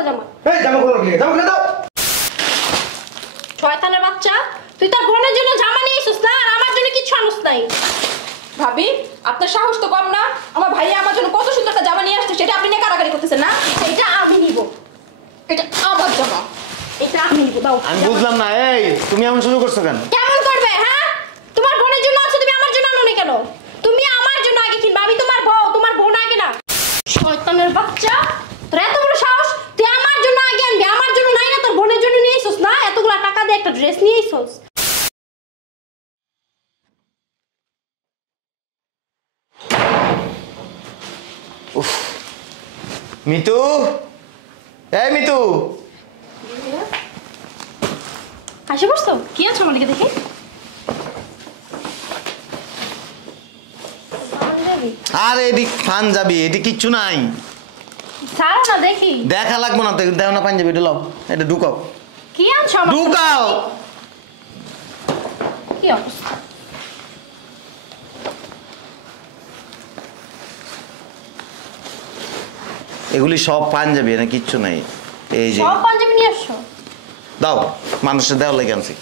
ভালো জামা। এই জামা খুলো কি? জামা খুলে দাও। শয়তানের বাচ্চা, তুই তোর বোনের জন্য জামা নিয়ে এসেছিস না, আর আমার জন্য কিছু আনস নাই। ভাবি, আপনার সাহস তো কম না। আমার ভাইয়া আমার জন্য কত সুন্দর একটা জামা নিয়ে আসছে, সেটা আপনি নিয়ে কারাকারি করতেছেন না। এটা আমি নিব, এটা আমার জামা। এটা আমি নিব। দাও। আমি বুঝলাম না, এই তুমি এমন শুরু করছো কেন? কেমন করবে? হ্যাঁ, তোমার বোনের জন্য আছে, তুমি আমার জন্য আনো না কেন? তুমি আমার জন্য আগে কিনবা, আমি তোমার বউ, তোমার বোন আগে না। শয়তানের বাচ্চা, তোর এত বড় সাহস, তুই আমার জন্য আগে আনবি, আমার জন্য নাই না, তোর বোনের জন্য নিয়ে এসেছিস না, এতগুলা টাকা দিয়ে একটা ড্রেস নিয়ে এসেছিস। মিতু, এই মিতু, হাসি পড়ছো? কি আছে আমার দিকে দেখি? আর এটি পাঞ্জাবি, এটি কিচ্ছু নাই। ছাড়ো না দেখি। দেখা লাগবো না তো, দেখো না পাঞ্জাবি, এটা লও, এটা ঢুকাও। কি আনছো আমার? ঢুকাও। কি অবস্থা? এগুলি সব পাঞ্জাবি, না কিচ্ছু নাই। এই যে সব পাঞ্জাবি নিয়ে আসছো? দাও, মানুষের দেওয়া লেগে আনছি।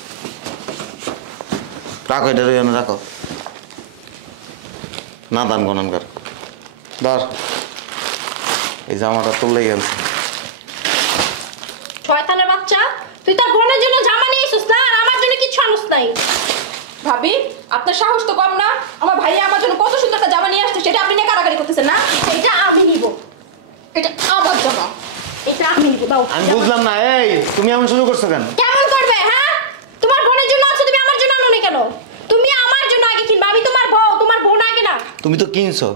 রাখো, এটা রাখো, না দান গণনকার ধর, এই জামাটা তুললেই আনছি। শয়তানের বাচ্চা, তুই তোর বোনের জন্য জামা নিয়ে এসেছিস না, আর আমার জন্য কিছু আনস নাই। ভাবি, আপনার সাহস তো কম না। আমার ভাইয়া আমার জন্য কত সুন্দর একটা জামা নিয়ে আসছে, সেটা আপনি নিয়ে কারাকারি করতেছেন না। এটা আমি নিব, এটা আমার জামা। এটা আমি নিব। দাও। আমি বুঝলাম না, এই তুমি এমন শুরু করছো কেন? কেমন করবে? হ্যাঁ, তোমার বোনের জন্য আছে, তুমি আমার জন্য আনো না কেন? তুমি আমার জন্য আগে কিনবা, আমি তোমার বউ, তোমার বোন আগে না। তুমি তো কিনছো।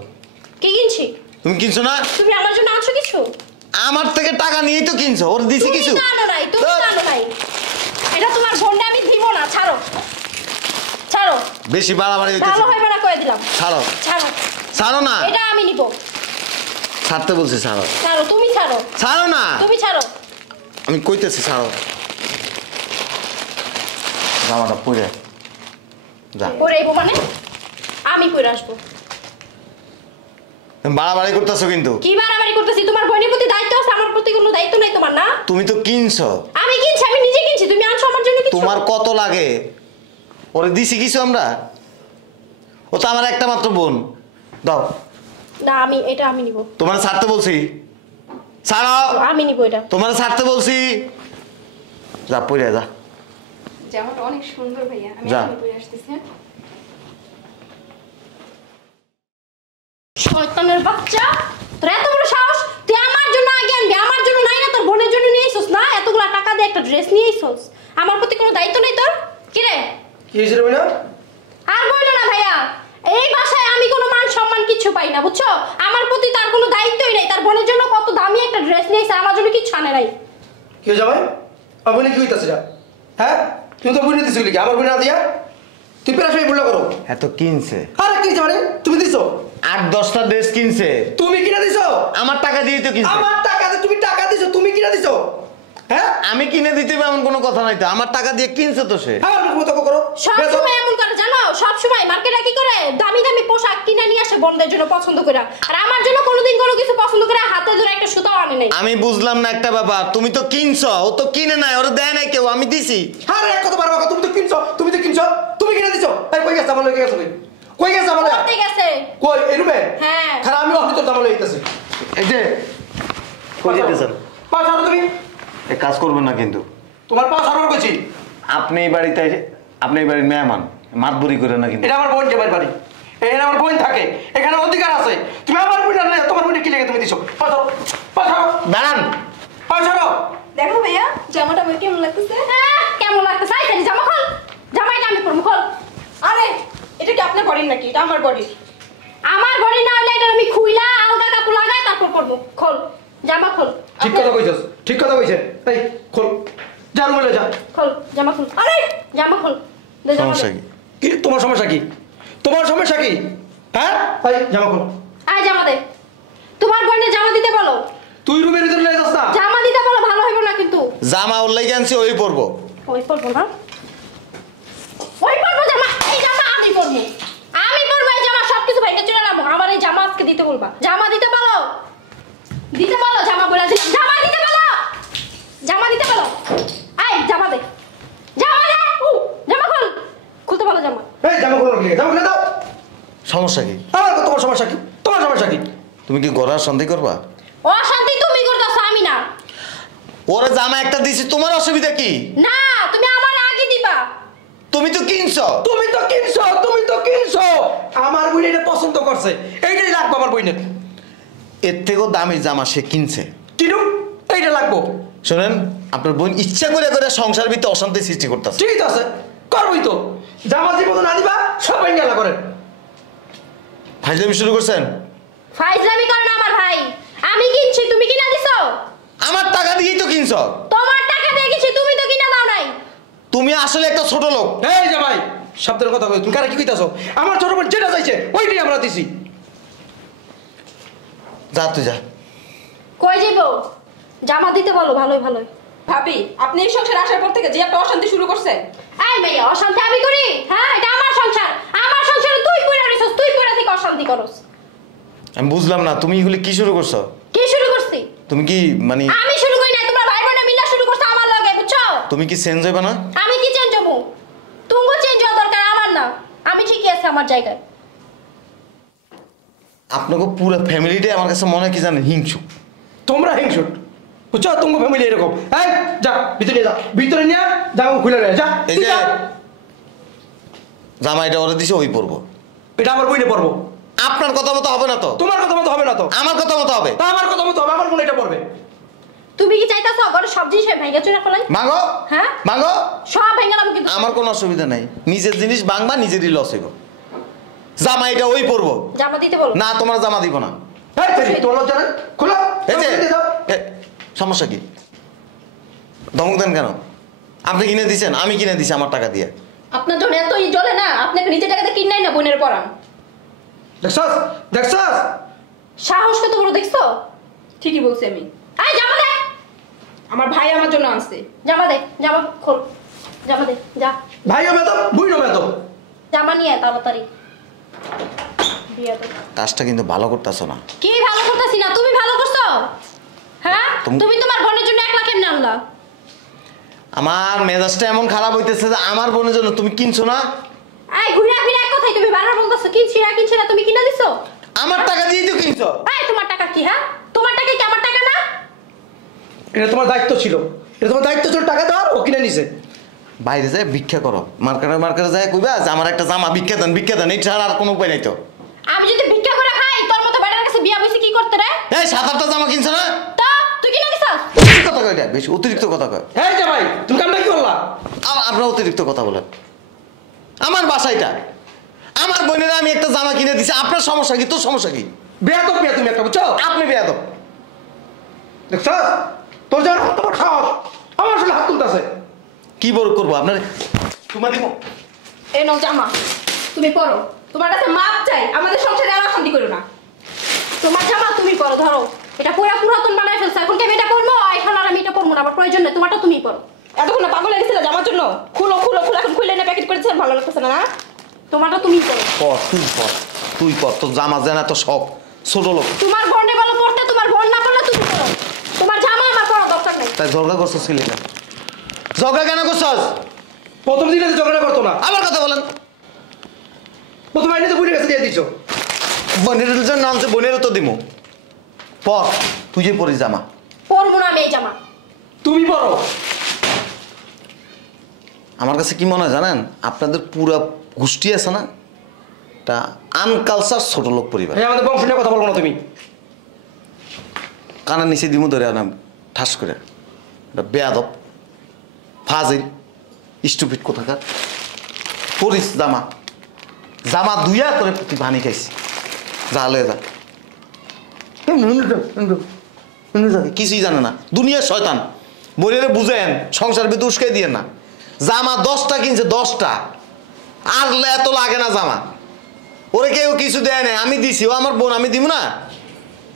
কি কিনছি? তুমি কিনছো না? তুমি আমার জন্য আনছো কিছু? আমার থেকে টাকা নিয়েই তো কিনছো, ওর দিছি তুমি কিছু? তো আনো নাই, তুমি তো আনো নাই। এটা তোমার বোনটা আমি দিব না, ছাড়ো ছাড়ো। বেশি বাড়াবাড়ি ভালো হইতেছে। হইবে না কয়ে দিলাম। ছাড়ো, ছাড়ো, ছাড়ো না। এটা আমি নিব। ছাড়তে বলছি, ছাড়ো। ছাড়ো, তুমি ছাড়ো। ছাড়ো না, তুমি ছাড়ো। আমি কইতেছি ছাড়ো। জামাটা পরে যা। পরে আইবো মানে? আমি পরে আসবো। তুমি বাড়াবাড়ি করতেছো কিন্তু। কি বাড়াবাড়ি করতেছি? তোমার বোনের প্রতি দায়িত্ব আছে, আমার প্রতি কোনো দায়িত্ব নাই তোমার, না? তুমি তো কিনছো। আমি কিনছি, আমি নিজে কিনছি, তুমি আনছো আমার জন্য কিছু? তোমার কত লাগে? ওরে দিছি কিছু আমরা? ও তো আমার একটা মাত্র বোন। দাও। না, এটা আমি নিব। তোমার ছাড়তে বলছি, ছাড়ো। আমি নিব এটা। তোমার ছাড়তে বলছি, যা পরে যা। জামাটা অনেক সুন্দর ভাইয়া, আমি যা। এখন পরে আসতেছি। শয়তানের বাচ্চা, তোর এত বড় সাহস, তুই আমার জন্য আগে আনবি, আমার জন্য নাই না, তোর বোনের জন্য নিয়ে এসেছিস না, এতগুলা টাকা দিয়ে একটা ড্রেস নিয়ে এসেছিস, আমার প্রতি কোনো দায়িত্ব নেই তোর? কি রে? কি হয়েছে রে ভাইয়া? আর বললো না ভাইয়া, এই বাসায় আমি কোনো মান সম্মান কিছু পাই না, বুঝছো? আমার প্রতি তার কোনো দায়িত্বই নেই। তার বোনের জন্য কত দামি একটা ড্রেস নিয়ে এসেছে, আমার জন্য কিছু আনে নাই। কি হয়েছে ভাই? আমার বোনে কি হইতাছে? হ্যাঁ, তুমি তো বোনে দিছো কি? আমার বোনে না দিয়া তুই প্রায় সময় বললো করো। এত কিনছে? আরে কি মানে তুমি দিছো? 8-10টা ড্রেস কিনছে। তুমি কিনা দিছো? আমার টাকা দিয়ে তো কিনছে। আমার টাকা দিয়ে তুমি টাকা দিছো, তুমি কিনা দিছো? হ্যাঁ, আমি কিনে দিতে হবে এমন কোনো কথা নাই তো, আমার টাকা দিয়ে কিনছে তো সে। আমার মুখ মতো করো। সব সময় এমন করে, জানো? সব সময় মার্কেটে কি করে দামি দামি পোশাক কিনে নিয়ে আসে বোনদের জন্য পছন্দ করে, আর আমার জন্য কোনোদিন কোনো কিছু পছন্দ করে হাতে ধরে একটা সুতাও আনে নাই। আমি বুঝলাম না একটা ব্যাপার, তুমি তো কিনছো, ও তো কিনে নাই, ওরে দেয় নাই কেউ, আমি দিছি। আরে এক কথা পারবা, তুমি তো কিনছো, তুমি তো কিনছো, তুমি কিনা দিছো। এই কই গেছ আমার লগে গেছ? কই গেছ আমার লগে? করতে গেছে। কই এই রুমে? হ্যাঁ। খারাপ, আমি অহিত আমার লগে গেছে। এই যে কই যেতেছেন? পা ছাড়ো তুমি। এই কাজ করবেন না কিন্তু। তোমার পা ছাড়ার কইছি। আপনি এই বাড়িতে, আপনি এই বাড়ির মেহমান, মাতবুরি করে না কিন্তু। এটা আমার বোন যাবার বাড়ি, এখানে আমার বোন থাকে, এখানে অধিকার আছে। তুমি আমার বোন আনলে তোমার বোনে কি লেগে তুমি দিছো? পা ছাড়ো, পা ছাড়ো, দাঁড়ান। পা ছাড়ো। দেখো ভাইয়া, জামাটা আমার কেমন লাগতেছে? কেমন লাগতেছে? আইতালি জামা খোল, জামাইটা আমি পরবো, খোল। আরে, এটা কি আপনার বডির নাকি? এটা আমার বডি। আমার বডি না হলে এটা আমি খুইলা আলগা কাপড় লাগাই তারপর করবো। খোল, জামা খোল। ঠিক কথা কইছস, ঠিক কথা কইছে। এই খোল, যা রুমে যা। খোল, জামা খোল। আরে জামা খোল, দে জামা। সমস্যা কি? কি তোমার সমস্যা কি? তোমার সমস্যা কি? হ্যাঁ, এই জামা খোল। আয় জামা দে। তোমার বোনের জামা দিতে বলো। তুই রুমের ভিতরে লয়ে যাস না। জামা দিতে বলো, ভালো হইব না কিন্তু। জামা ওর লাগি আনছি, ওই পরবো। ওই পরবো না, ওই পরবো জামা। এই জামা আমি পরবো, আমি পরবো এই জামা। সবকিছু ভাইকে চলে নামো, আমার এই জামা আজকে দিতে বলবা। জামা দিতে বলো, দিতে বলো। জামা বলে দিলাম, জামা দিতে বলো। সমস্যা কি? তোমার সমস্যা কি? তোমার সমস্যা কি? তুমি কি ঘরে শান্তি করবা? অশান্তি তুমি করতেছো, আমি না। ওরে জামা একটা দিছি, তোমার অসুবিধা কি? না, তুমি আমার আগে দিবা। তুমি তো কিনছো। তুমি তো কিনছো। আমার বোন এটা পছন্দ করছে, এইটাই লাগবে আমার বোনের। এর থেকেও দামি জামা সে কিনছে। কিনু, এইটা লাগবো। শোনেন, আপনার বোন ইচ্ছা করে করে সংসার ভিতরে অশান্তি সৃষ্টি করতেছে। ঠিক আছে, করবই তো। জামা জীবন না দিবা, সব গেলা করেন। ফাইজলামি শুরু করছেন? ফাইজলামি কর না আমার ভাই। আমি কিনছি, তুমি কিনা দিছো। আমার টাকা দিয়েই তো কিনছো। তোমার টাকা দিয়ে গেছি, তুমি তো কিনা দাও নাই। তুমি আসলে একটা ছোট লোক। এই জামাই, শব্দের কথা কই, তুমি কারে কি কইতাছো? আমার ছোট বোন যেটা চাইছে ওইটাই আমরা দিছি। যা তুই যা। কই যাইবো? জামা দিতে বলো, ভালোই ভালোই। ভাবি, আপনি এই সংসারে আসার পর থেকে যে একটা অশান্তি শুরু করছেন। এই মেয়ে, অশান্তি আমি করি? হ্যাঁ, এটা আমার সংসার। আমার সংসারে তুই পয়রা রইছস, তুই পয়রা থেকে অশান্তি করস। আমি বুঝলাম না, তুমি এগুলি কি শুরু করছো? কি শুরু করছি? তুমি কি মানে আমি শুরু করি না, তোমরা ভাই বোনে মিলা শুরু করছো আমার লগে, বুঝছো? তুমি কি চেঞ্জ হইবা না? আমি কি চেঞ্জ হবো? তুমিও চেঞ্জ হওয়া দরকার, আমার না। আমি ঠিকই আছে আমার জায়গায়। আপনাকে পুরো ফ্যামিলিটাই আমার কাছে মনে হয় কি জানেন, হিংসু। তোমরা হিংসুট, বুঝছো? তোমার ফ্যামিলি এরকম। এই যা, ভিতরে যা, ভিতরে নিয়ে জামা খুলে নেয়। যা, এই যে জামা এটা ওরা দিছে, ওই পরবো। এটা আমার বইনে পড়বো। আপনার কথা মতো হবে না তো। তোমার কথা মতো হবে না তো। আমার কথা মতো হবে। তা আমার কথা মতো হবে, আমার বোন এটা পড়বে। তুমি কি চাইতাছো ঘরে সব জিনিস ভেঙে চুরা ফেলাই? মাগো, হ্যাঁ? মাগো। সব ভেঙে নাম কিন্তু। আমার কোনো অসুবিধা নাই, নিজের জিনিস ভাঙবা, নিজেরই লস হইব। জামা এটা ওই পরবো। জামা দিতে বলো। না, তোমার জামা দিব না। এই ছেলে, তোমার লজ্জা নেই? খোলো, এই যে খুলে দাও। সমস্যা কি? ধমক দেন কেন? আপনি কিনে দিছেন, আমি কিনে দিছি আমার টাকা দিয়ে। আপনার জন্য এত জ্বলে না, আপনাকে নিজের টাকাতে কিনাই না বোনের পরান। দেখছস, দেখছস? সাহস কত বড় দেখছো? ঠিকই বলছি আমি। এই জামা দে। আমার ভাই আমার জন্য আনছে। জামা দে, জামা খোল। জামা দে, যা। ভাইও বেদম, বুইনো বেদম। জামা নিয়ে আয় তাড়াতাড়ি। বিয়া তো। কাজটা কিন্তু ভালো করতেছো না। কি ভালো করতেছি না, তুমি ভালো করছো? হ্যাঁ? তুমি- তুমি তোমার বোনের জন্য 1 লাখ এমনি আনলা। আমার মেজাজটা এমন খারাপ হইতেছে যে আমার বোনের জন্য তুমি কিনছো না। এই ঘুরে ফিরে এক কথাই তুমি বারবার বলতেছো কিনছি না, তুমি কিনা দিছো? আমার টাকা দিয়ে তো কিনছো। এই তোমার টাকা কি? হ্যাঁ, তোমার টাকা কি আমার টাকা না? এটা তোমার দায়িত্ব ছিল, এটা তোমার দায়িত্ব ছিল টাকা দেওয়ার, ও কিনে নিছে। বাইরে যায় ভিক্ষা করো, মার্কেটে যায় কইবা যে আমার একটা জামা ভিক্ষা দেন, এই ছাড়া আর কোনো উপায় নাই তো। আমি যদি ভিক্ষা করে খাই, তোর মতো বাইরের কাছে বিয়া বইছি কি করতে রে? এই 7-8টা জামা কিনছো না? তা তুই কিনা দিছস? বেশি কথা কয় এটা, বেশি অতিরিক্ত কথা কয়। এই যে ভাই, তুমি কামটা কি করলা? আপনারা অতিরিক্ত কথা বলেন। আমার বাসাইটা, আমার বোনের আমি একটা জামা কিনে দিছি, আপনার সমস্যা কি? তোর সমস্যা কি? বেয়াদব মেয়ে তুমি একটা, বুঝছো? আপনি বেয়াদব। দেখছস? তোর যেন তোমার খাওয়া, আমার আসলে হাত তুলতেছে। কি বড় করবো আপনার? তোমার দিব। এই নাও জামা, তুমি পরো। তোমার কাছে মাপ চাই, আমাদের সংসারে আর অশান্তি করো না। তোমার জামা তুমি পরো, ধরো। এটা পুরা পুরাতন বানায় ফেলছো, এখন কি আমি এটা পরবো? এখন আর আমি এটা পরবো না, আমার প্রয়োজন নেই, তোমারটা তুমি পরো। এতক্ষণ না পাগল লেগেছিল জামার জন্য? খুলো খুলো খুলো, এখন খুলে না প্যাকেট করেছেন, ভালো লাগতেছে না? তোমারটা তুমি পরো। তুই পর, তোর জামা জানা তো সব ছোট লোক। তোমার বোনে বলো পড়তে, তোমার বোন না পড়লে তুমি পরো। তোমার জামা আমার পরা দরকার নেই। তাই ঝগড়া করছো ছেলেটা? ঝগড়া কেন করছস? প্রথম দিনে তো ঝগড়া করতো না, আবার কথা বলেন। প্রথম আইনে তো বুঝে গেছে, দিয়ে দিছো। বোনের জন্য আনছে, বোনেরও তো দিমু। পর, তুই যে পরিস জামা। পরবো না আমি এই জামা। তুমি পড়ো। আমার কাছে কি মনে হয় জানেন, আপনাদের পুরা গোষ্ঠী আছে না, তা আনকালচার ছোট লোক পরিবার। এই আমাদের বংশ নিয়ে কথা বলবো না তুমি। কানের নিচে দিমু ধরে আনাম ঠাস করে। এটা বেয়াদব, ফাজিল, স্টুপিড কোথাকার। পরিস জামা দুইয়া করে তুই ভানি খাইছি। যা লয়ে যা। কিছুই জানে না, দুনিয়ার শয়তান। বলিলে বুঝেন, সংসার ভিতরে উস্কাই দিয়ে না। জামা 10টা কিনছে, 10টা। আর এত লাগে না জামা। ওরে কেউ কিছু দেয় না, আমি দিছি, ও আমার বোন, আমি দিব না?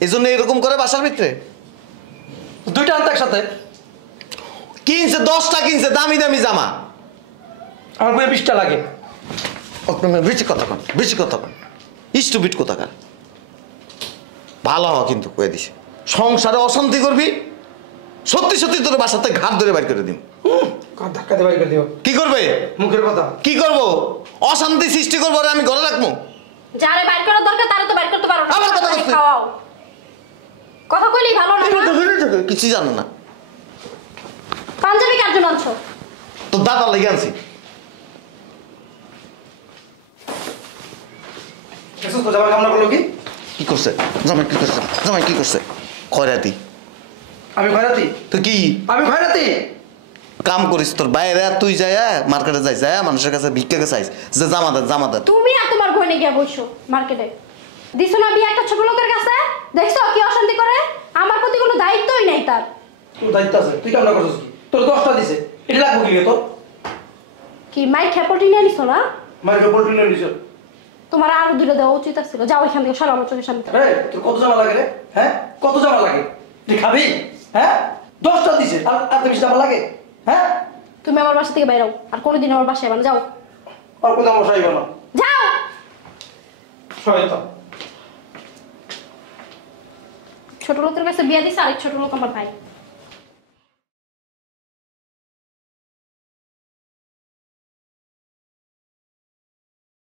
এই জন্য এরকম করে বাসার ভিতরে দুইটা আনতে একসাথে কিনছে, 10টা কিনছে, দামি দামি জামা। আমার বইয়ে 20টা লাগে। বেশি কথা কন, বেশি কথা কন, স্টুপিড কোথাকার। ভালো হওয়া কিন্তু কয়ে দিছে, সংসারে অশান্তি করবি, সত্যি সত্যি তোর বাসাতে ঘাট ধরে বাইর করে দিন। ধাক্কা দিয়ে বাড়ি করে দিও। কি করবে? মুখের কথা। কি করব? অশান্তি সৃষ্টি করবো, আর আমি ঘরে রাখবো? যারে বাইর করার দরকার তারে তো বাইর করতে পারো না। আমার কথা তাকে বলছি। খাওয়াও। কথা কইলেই ভালো না না? কিছুই জানে না। পাঞ্জাবি কার জন্য আনছো? তোর দাদা লেগে আনছি। এসো তো জামাই কামনা করলো কি? কি করছে জামাই? কি করছে জামাই? কি করছে? খয়রাতি। আমি খয়রাতি? তুই কি আমি খয়রাতি? কাম করিস? তোর বাইরে তুই যায় মার্কেটে যাইস, মানুষের কাছে ভিক্ষাকে চাইস যে জামা দেন। তুমি আর তোমার বোনে গিয়ে বসো মার্কেটে। দিছো না বিয়ে একটা ছোট লোকের কাছে? দেখছো কি অশান্তি করে? আমার প্রতি কোনো দায়িত্বই নাই তার। তোর দায়িত্ব আছে, তুই কামনা করছিস কি? তোর 10টা দিছে, এটা লাগবো কি রে তোর? কি মাই খেপটি নিয়ে নিছো না? মাইকে পোল্ট্রি নিয়ে নিছ। তোমার আরো দুটো দেওয়া উচিত ছিল। যাও এখান থেকে সরো আমার চোখের সামনে থেকে। আরে তোর কত জামা লাগে রে? হ্যাঁ, কত জামা লাগে? তুই খাবি? হ্যাঁ, 10টা দিছে, আর বেশি জামা লাগে? হ্যাঁ, তুমি আমার বাসা থেকে বাইরাও, আর কোনোদিন আমার বাসায় যাবে না। যাও আর কোনো জামা সাইব না। যাও। শয়তান। ছোট লোকের কাছে বিয়ে দিছে, আরেক ছোট লোক আমার ভাই।